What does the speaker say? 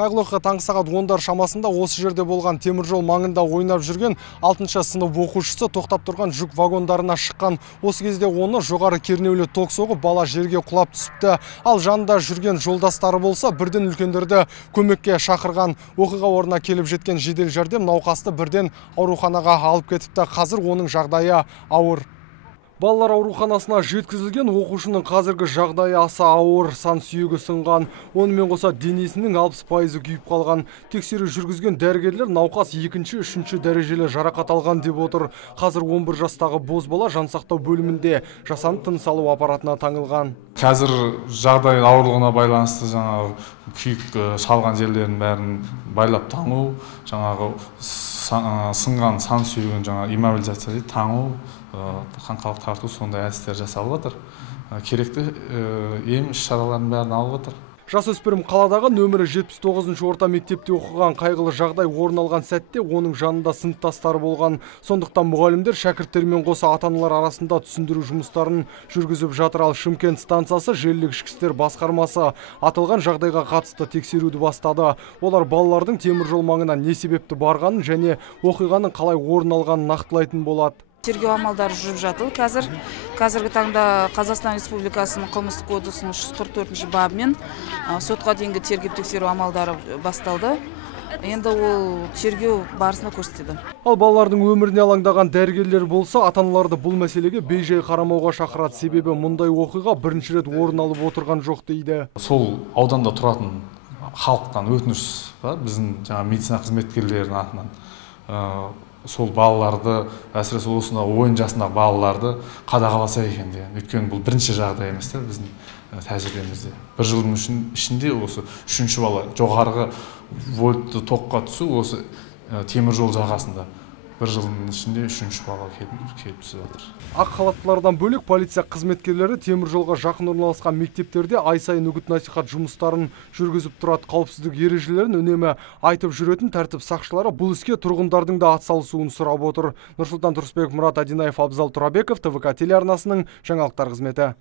Қайғылы оқиға таңғы сағат 10-дар шамасында осы жерде болған теміржол маңында ойнап жүрген 6-шы сынып оқушысы тоқтап тұрған жүк вагондарына шыққан. Осы кезде оны жоғары кернеулі ток соғып, бала жерге құлап түсіпті. Ал жанында жүрген жолдастары болса, бірден үлкендерді көмекке шақырған. Оқиға орнына келіп жеткен жедел жәрдем науқасты бірден ауруханаға алып кетіпті. Қазір оның жағдайы ауыр. Балалар ауруханасына жеткізілген оқушының қазіргі жағдайы аса ауыр, сан сүйегі сынған. Онымен қоса денесінің 60% күйіп қалған. Тексеру жүргізген дәрігерлер науқас 2-3 дәрежелі жарақат алған деп отыр. Қазір 11 жастағы бозбала жансақтау бөлімінде жасанды тыныс алу аппаратына таңылған. Қазір жағдай ауырлығына байланысты жаңағы күйік шалған жерлерін бәрін байлап таңу, жаңағы сынған сан сүйегін жаңағы иммобилизация дейді, таңу, қанқалық тарту, сондай әдістер жасалып жатыр. Керекті ем іс-шаралардың бәрін алып жатыр. Жасөспірім қаладағы нөмірі 79-шы орта мектепте оқыған. Қайғылы жағдай орын алған сәтте оның жанында сыныптастары болған. Сондықтан мұғалімдер шәкірттермен қоса ата-аналар арасында түсіндіру жұмыстарын жүргізіп жатыр. Ал Шымкент станциясы желілік ішкі істер басқармасы аталған жағдайға қатысты тексеруді бастады. Олар балалардың теміржол маңына не себепті барғанын және оқиғаның қалай орын алғанын нақтылайтын болады. Тергеу амалдары жүріп жатыр. Қазіргі таңда Қазақстан Республикасының қылмыстық кодексінің 144-ші бабымен сотқа дейінгі тергеп тексеру амалдары басталды. Енді ол тергеу барысында көрсетеді. Ал балалардың өміріне алаңдаған дәрігерлер болса, ата-аналарды бұл мәселеге бей-жай қарамауға шақырады. Себебі мұндай оқиға бірінші рет орын алып отырған жоқ дейді. Сол ауданда тұратын халықтан өтініш бар, біздің жаңа медицина қызметкерлерінің атынан. Сол балаларды, әсіресе осында ойын жасындағы балаларды қадағаласа екен деген. Өйткені бұл бірінші жағдай емес та біздің тәжірибемізде. Бір жылдың ішінде осы 3-ші бала жоғарғы вольтты тоққа түсу осы теміржол жағасында. Бір жылдың ішінде 3-ші бала келіп түсіп жатыр. Ақ халаттылардан бөлек полиция қызметкерлері теміржолға жақын орналасқан мектептерде ай сайын үгіт-насихат жұмыстарын жүргізіп тұрады. Қауіпсіздік ережелерін үнемі айтып жүретін тәртіп сақшылары бұл іске тұрғындардың да атсалысуын сұрап отыр. Нұрсұлтан Тұрысбеков, Мұрат Адинаев, Абзал Тұрабеков, ТВК телеарнасының жаңалықтар қызметі.